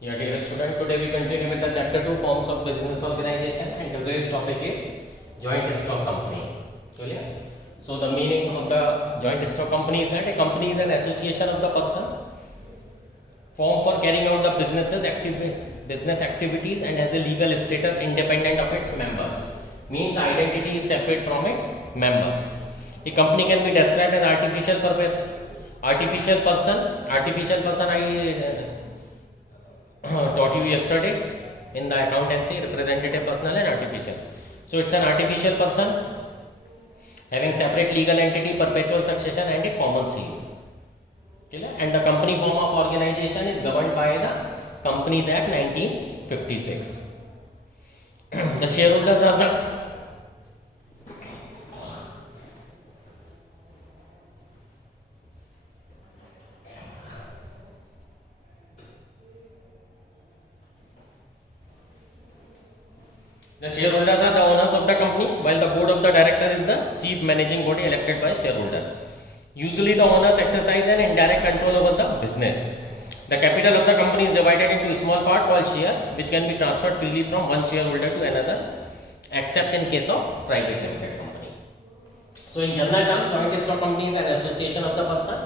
Yeah, dear student, today we continue with the chapter 2 forms of business organization, and today's topic is joint stock company. Clear? So the meaning of the joint stock company is that a company is an association of the person formed for carrying out the business activities and has a legal status independent of its members. Means identity is separate from its members. A company can be described as artificial person I taught you yesterday in the accountancy, representative, personal and artificial. So it's an artificial person having separate legal entity, perpetual succession and a common CEO. Okay? And the company form of organization is governed by the Companies Act 1956. The shareholders are the owners of the company, while the board of the director is the chief managing body elected by shareholder. Usually the owners exercise an indirect control over the business. The capital of the company is divided into a small part called share, which can be transferred freely from one shareholder to another, except in case of private limited company. So in general terms, joint stock company is an association of the person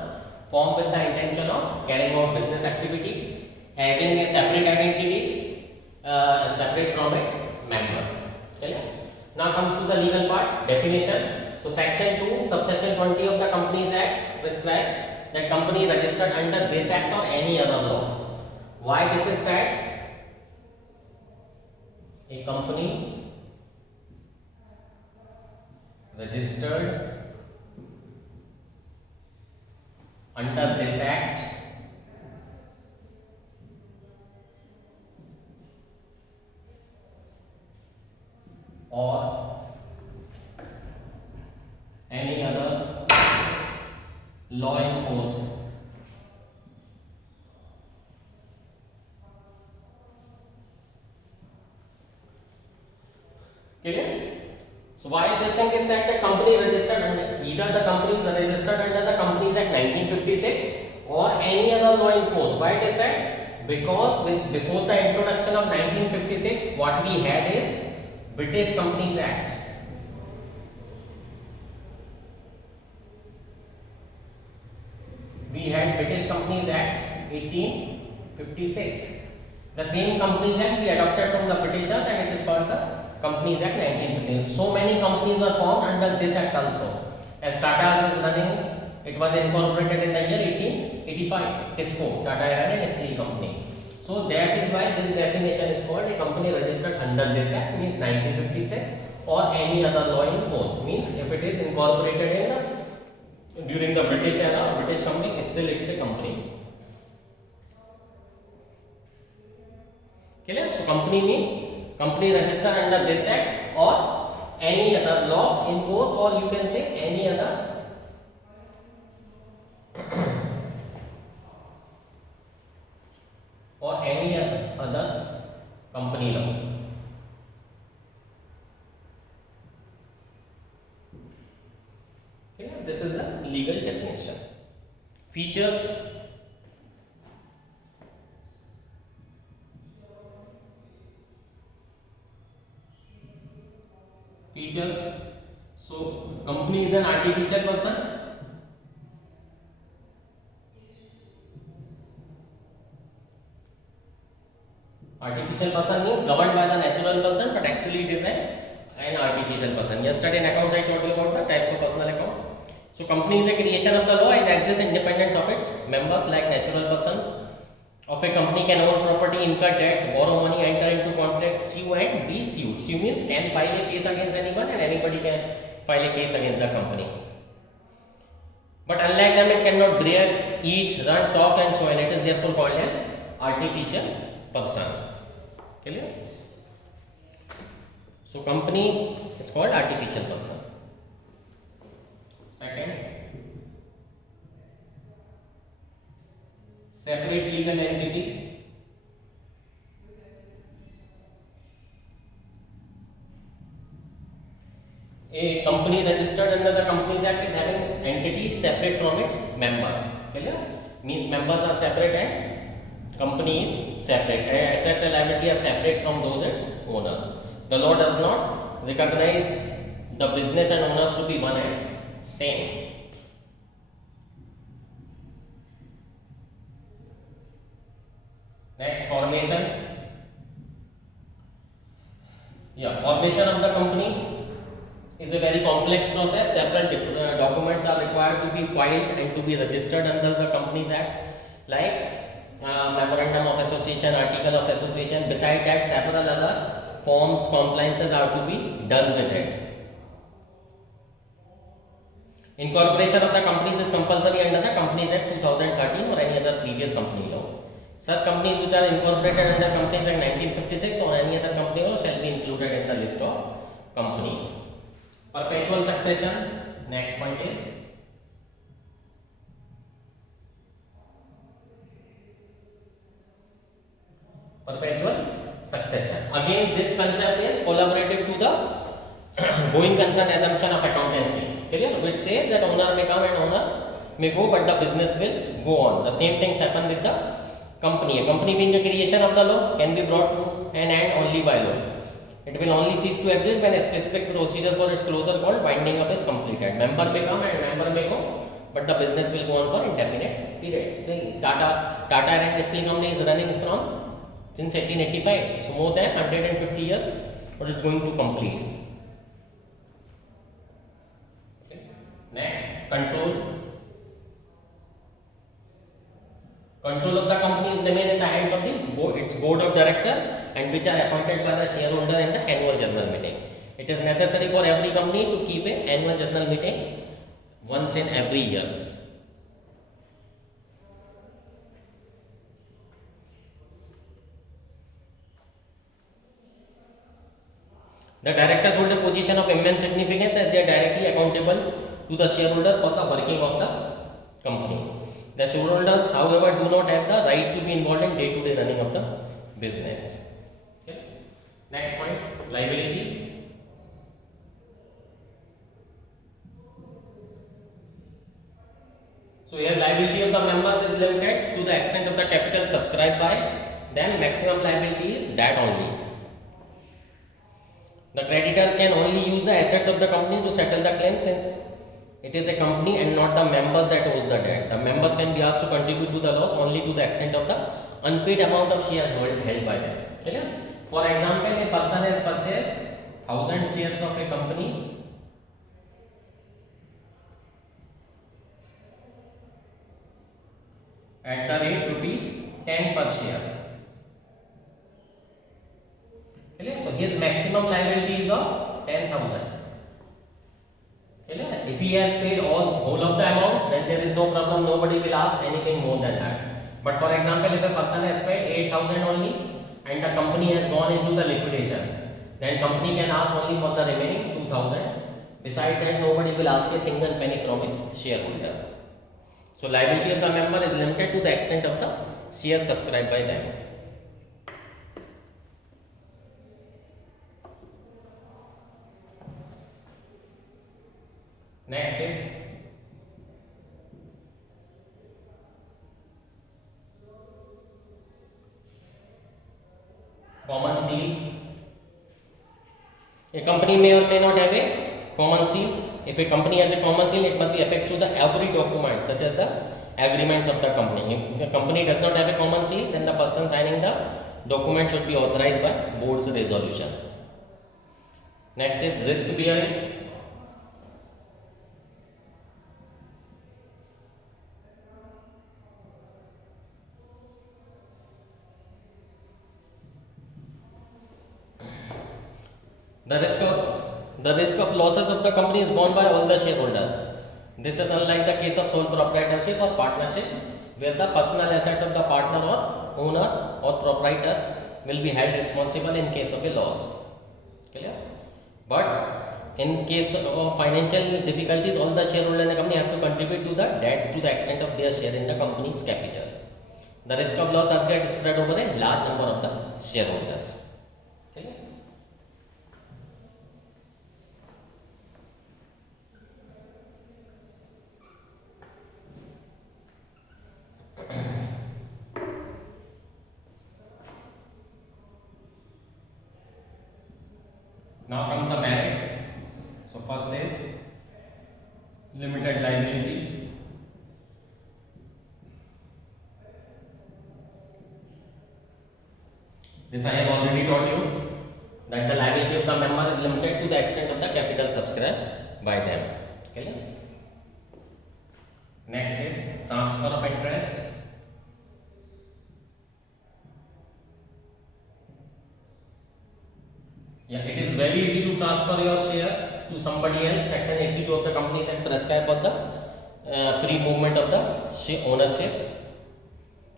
formed with the intention of carrying out business activity, having a separate identity, separate from its members. Okay? Now comes to the legal part, definition. So section 2, subsection 20 of the Companies Act prescribe that company registered under this act or any other law. Why this is said? A company registered under this act or any other law in force clear? So why this thing is said that company registered under, either the company is registered under the Companies Act 1956 or any other law in force. Why it is said? Because before the introduction of 1956 what we had is British Companies Act. We had British Companies Act 1856. The same Companies Act we adopted from the Britishers and it is called the Companies Act 1956. So many companies were formed under this act also. As Tata's is running, it was incorporated in the year 1885. Tisco, Tata Iron and Steel Company. So that is why this definition is called a company registered under this act means 1956 or any other law in force means if it is incorporated in the during the British era, British company, still it's a company. Clear? So company means company registered under this act or any other law in force, or you can say any other or any other company law. Okay, this is the legal definition. Features. So company is an artificial person. Artificial person means governed by the natural person, but actually it is an artificial person. Yesterday in accounts I told you about the types of personal account. So company is a creation of the law and exists independent of its members like natural person. Of a company can own property, incur debts, borrow money, enter into contract, sue and be sued. Sue means can file a case against anyone and anybody can file a case against the company. But unlike them, it cannot breathe, eat, run, talk and so on. It is therefore called an artificial person. Clear? So company is called artificial person. Second, separate legal entity. A company registered under the Companies Act is having entity separate from its members. Clear? Means members are separate and company is separate. Assets and liability are separate from those its owners. The law does not recognize the business and owners to be one and same. Next, formation. Formation of the company is a very complex process. Several documents are required to be filed and to be registered under the Companies Act, like memorandum of association, article of association. Beside that, several other forms, compliances are to be done with it. Incorporation of the companies is compulsory under the Companies Act 2013 or any other previous company law. Such companies which are incorporated under Companies Act 1956 or any other company law shall be included in the list of companies. Perpetual succession. Next point is perpetual succession. Again, this concept is collaborative to the going concern assumption of accountancy. Clear? Which says that owner may come and owner may go, but the business will go on. The same things happen with the company. A company being the creation of the law can be brought to an end only by law. It will only cease to exist when a specific procedure for its closure called winding up is completed. Member may come and member may go, but the business will go on for indefinite period. See, Tata and Steel Company is running from since 1885, so more than 150 years, or it's going to complete. Okay. Next, control. Control of the company is remain in the hands of its board of director, and which are appointed by the shareholder in the annual general meeting. It is necessary for every company to keep an annual general meeting once in every year. The directors hold a position of immense significance as they are directly accountable to the shareholder for the working of the company. The shareholders, however, do not have the right to be involved in day-to-day running of the business. Okay. Next point, liability. So here liability of the members is limited to the extent of the capital subscribed by them. Maximum liability is that only. The creditor can only use the assets of the company to settle the claim, since it is a company and not the members that owes the debt. The members can be asked to contribute to the loss only to the extent of the unpaid amount of share held by them. Clear? For example, a person has purchased 1000 shares of a company at the rate rupees 10 per share. Clear? So his maximum liability is of 10,000. If he has paid whole of the amount, then there is no problem, nobody will ask anything more than that. But for example, if a person has paid 8,000 only and the company has gone into the liquidation, then company can ask only for the remaining 2,000. Besides that, nobody will ask a single penny from a shareholder. So liability of the member is limited to the extent of the shares subscribed by them. Next is common seal. A company may or may not have a common seal. If a company has a common seal, it must be affixed to the every document, such as the agreements of the company. If the company does not have a common seal, then the person signing the document should be authorized by board's resolution. Next is risk bearing. The risk of losses of the company is borne by all the shareholders. This is unlike the case of sole proprietorship or partnership, where the personal assets of the partner or owner or proprietor will be held responsible in case of a loss. Clear? But in case of financial difficulties, all the shareholders in the company have to contribute to the debts to the extent of their share in the company's capital. The risk of loss thus gets spread over a large number of the shareholders. Okay. Now comes the merit. So first is limited liability. This I have already taught you that the liability of the member is limited to the extent of the capital subscribed by them. Okay. Next is transfer of interest. Yeah, it is very easy to transfer your shares to somebody else. Section 82 of the Companies Act prescribe for the free movement of the ownership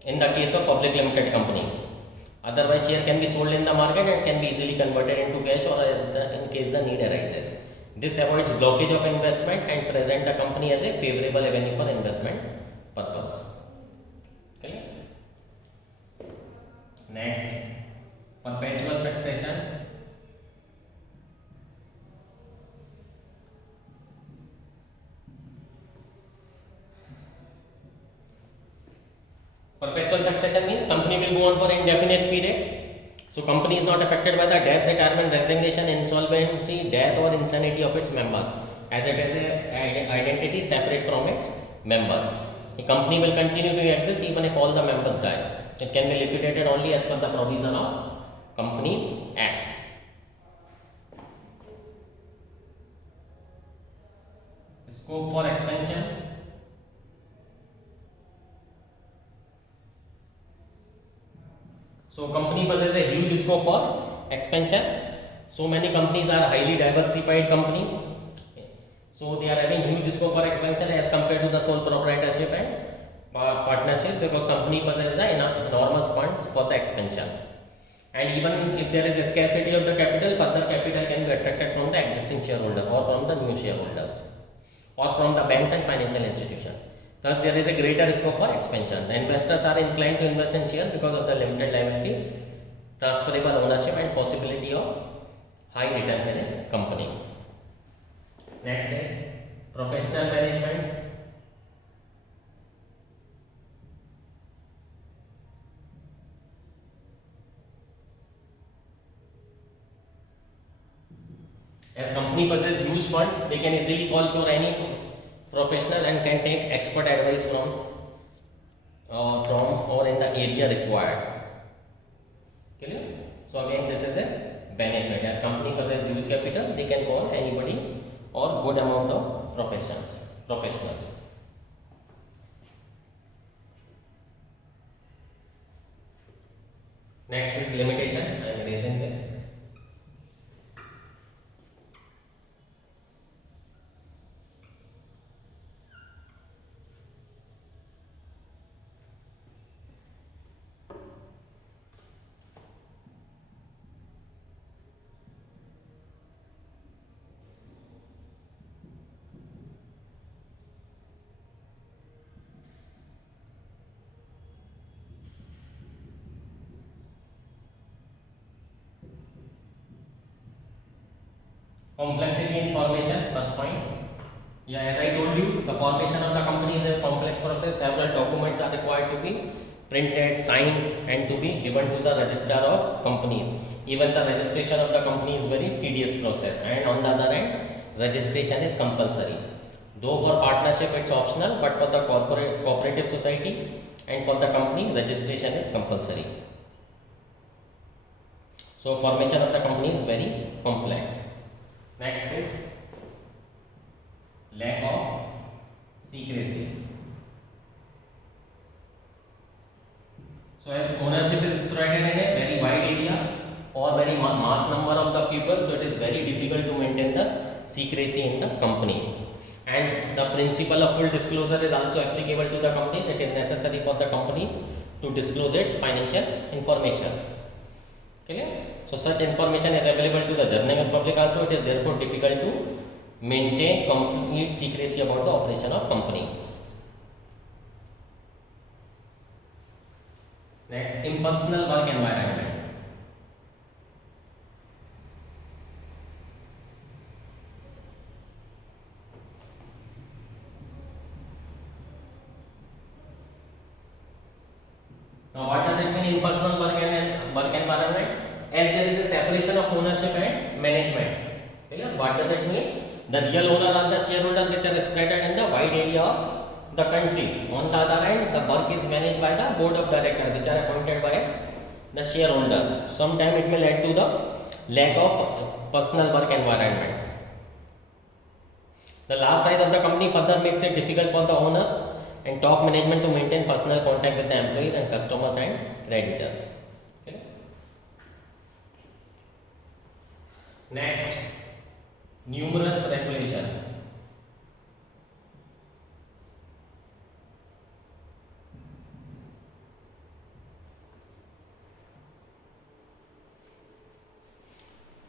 in the case of public limited company. Otherwise, share can be sold in the market and can be easily converted into cash or in case the need arises. This avoids blockage of investment and present the company as a favorable avenue for investment purpose. Okay. Next, perpetual succession. Perpetual succession means company will go on for indefinite period. So company is not affected by the death, retirement, resignation, insolvency, death or insanity of its member, as it is an identity separate from its members. The company will continue to exist even if all the members die. It can be liquidated only as per the provision of Companies Act. Scope for expansion. So company possesses a huge scope for expansion. So many companies are highly diversified company. So they are having huge scope for expansion as compared to the sole proprietorship and partnership, because company possesses the enormous funds for the expansion. And even if there is a scarcity of the capital, further capital can be attracted from the existing shareholder or from the new shareholders or from the banks and financial institutions. Thus, there is a greater scope for expansion. The investors are inclined to invest in share because of the limited liability, transferable ownership and possibility of high returns in a company. Next is professional management. As company possesses huge funds, they can easily call for any professional and can take expert advice from or in the area required. Okay. So again, this is a benefit. As company possesses huge capital, they can call anybody or good amount of professionals. Next is limitation. I am erasing this. Complexity in formation, first point. Yeah, as I told you, the formation of the company is a complex process. Several documents are required to be printed, signed, and to be given to the registrar of companies. Even the registration of the company is very tedious process, and on the other hand, registration is compulsory. Though for partnership it's optional, but for the cooperative society and for the company, registration is compulsory. So formation of the company is very complex. Next is lack of secrecy. So as ownership is spread in a very wide area or very mass number of the people, so it is very difficult to maintain the secrecy in the companies. And the principle of full disclosure is also applicable to the companies. It is necessary for the companies to disclose its financial information. Okay? So such information is available to the general public also. It is therefore difficult to maintain complete secrecy about the operation of company. Next, impersonal work environment. Now, what does it mean impersonal work environment? As there is a separation of ownership and management. Clear? What does it mean? The real owner are the shareholder which are spread in the wide area of the country. On the other hand, the work is managed by the board of directors which are appointed by the shareholders. Sometimes it may lead to the lack of personal work environment. The large size of the company further makes it difficult for the owners and top management to maintain personal contact with the employees and customers and creditors. Okay. Next, numerous regulation.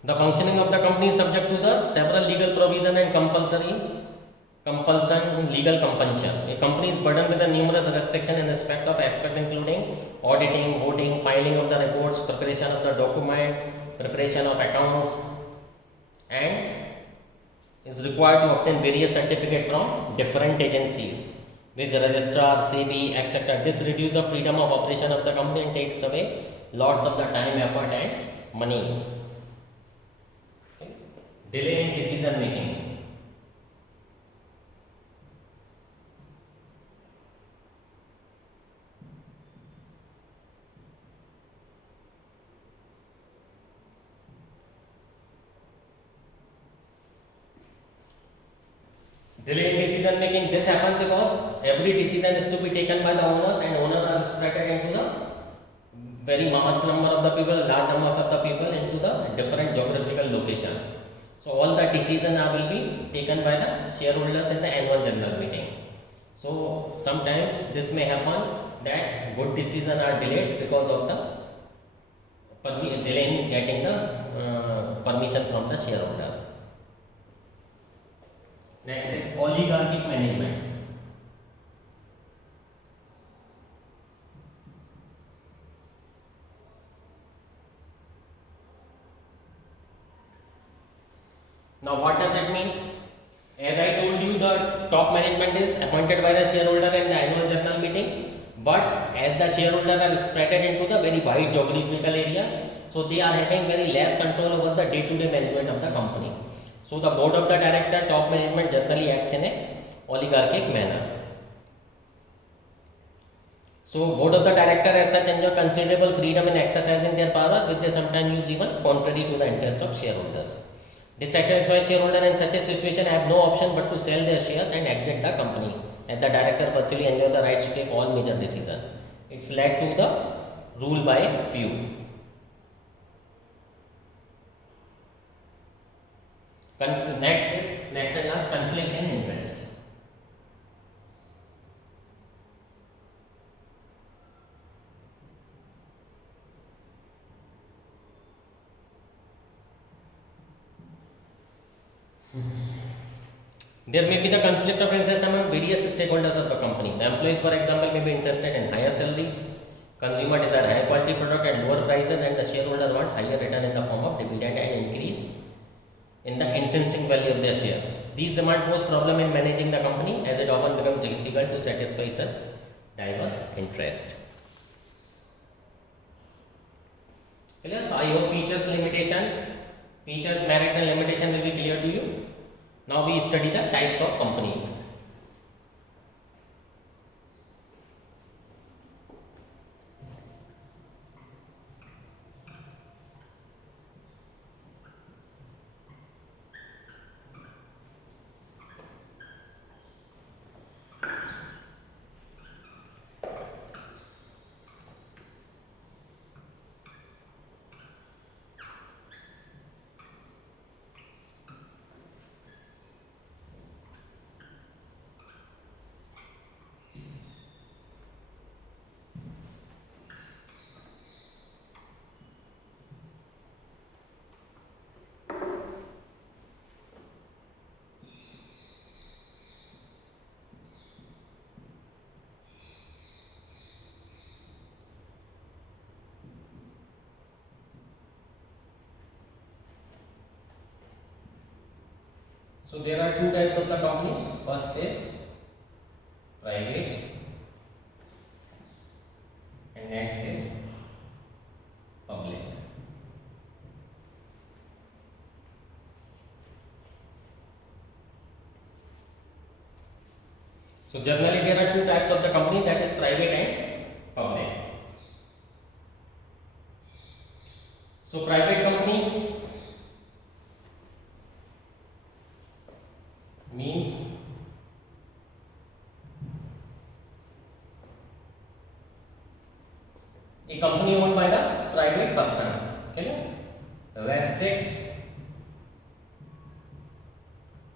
The functioning of the company is subject to the several legal provision and compulsion legal compulsion. A company is burdened with the numerous restrictions in respect of aspects including auditing, voting, filing of the reports, preparation of the document, preparation of accounts, and is required to obtain various certificates from different agencies, which registrar, CB, etc. This reduces the freedom of operation of the company and takes away lots of the time, effort, and money. Delay in decision making. Delay in decision making. This happens because every decision is to be taken by the owners, and owners are spread into the very vast number of the people, large numbers of the people into the different geographical location. So all the decisions will be taken by the shareholders in the annual general meeting. So sometimes this may happen that good decisions are delayed because of the delay in getting the permission from the shareholder. Next is oligarchic management. Now what does it mean? As I told you, the top management is appointed by the shareholder in the annual general meeting, but as the shareholder are spread into the very wide geographical area, so they are having very less control over the day-to-day management of the company. So the board of the director, top management generally acts in a oligarchic manner. So board of the director as such enjoy considerable freedom in exercising their power, which they sometimes use even contrary to the interest of shareholders. Dissatisfied shareholder in such a situation have no option but to sell their shares and exit the company, as the director virtually enjoy the rights to take all major decisions. It's led to the rule by few. Next and last, conflict in interest. There may be the conflict of interest among various stakeholders of the company. The employees, for example, may be interested in higher salaries, consumer desire higher quality product at lower prices, and the shareholder want higher return in the form of dividend and increase in the intrinsic value of their share. These demands pose problem in managing the company, as it often becomes difficult to satisfy such diverse interest. Clear? So I hope features, merits and limitation will be clear to you. Now we study the types of companies. So there are two types of the company. First is private and next is public. So generally there are two types of the company, that is private and public. So private company means a company owned by the private person, okay, restricts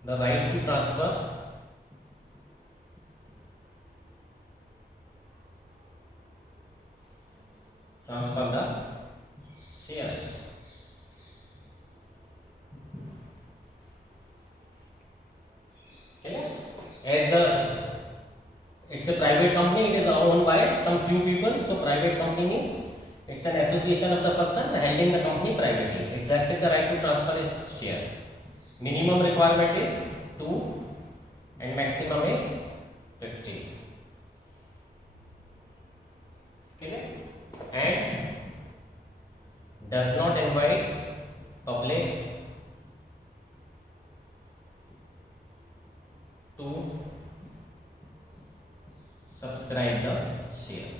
the right to transfer the shares. Okay, as it's a private company, it is owned by some few people. So private company means it's an association of the person handling the company privately. It restricts the right to transfer its share. Minimum requirement is 2 and maximum is 50. Okay, and does not invite public to subscribe the share.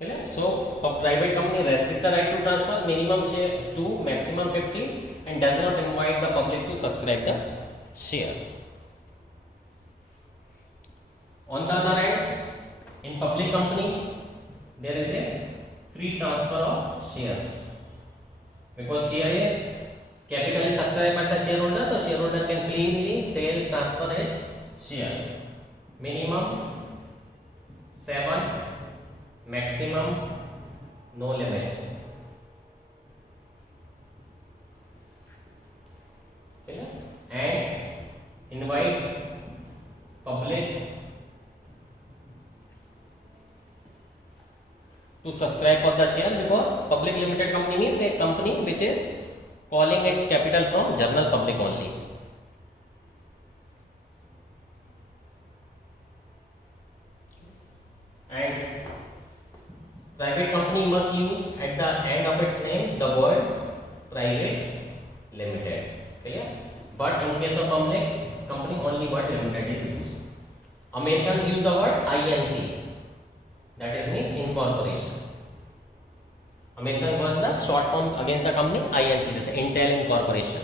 Okay, so for private company restrict the right to transfer, minimum share 2, maximum 50, and does not invite the public to subscribe the share. On the other hand, in public company there is a free transfer of shares, because share is capital is subscribed by the shareholder, the shareholder can freely sell, transfer its share. Minimum 7, maximum no limit. Okay, and invite public to subscribe for the share, because public limited company means a company which is calling its capital from general public only. And private company must use at the end of its name the word private limited. Clear? But in case of public company, only word limited is used. Americans use the word INC, that is means incorporation. Americans want the short form against the company INC, this is Intel Incorporation.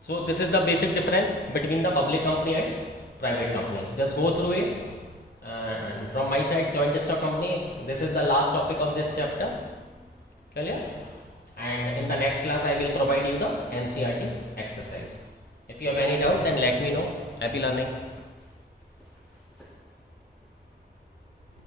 So this is the basic difference between the public company and private company. Just go through it. And from my side, joint stock company, this is the last topic of this chapter. Clear? And in the next class, I will provide you the NCERT exercise. If you have any doubt, then let me know. Happy learning.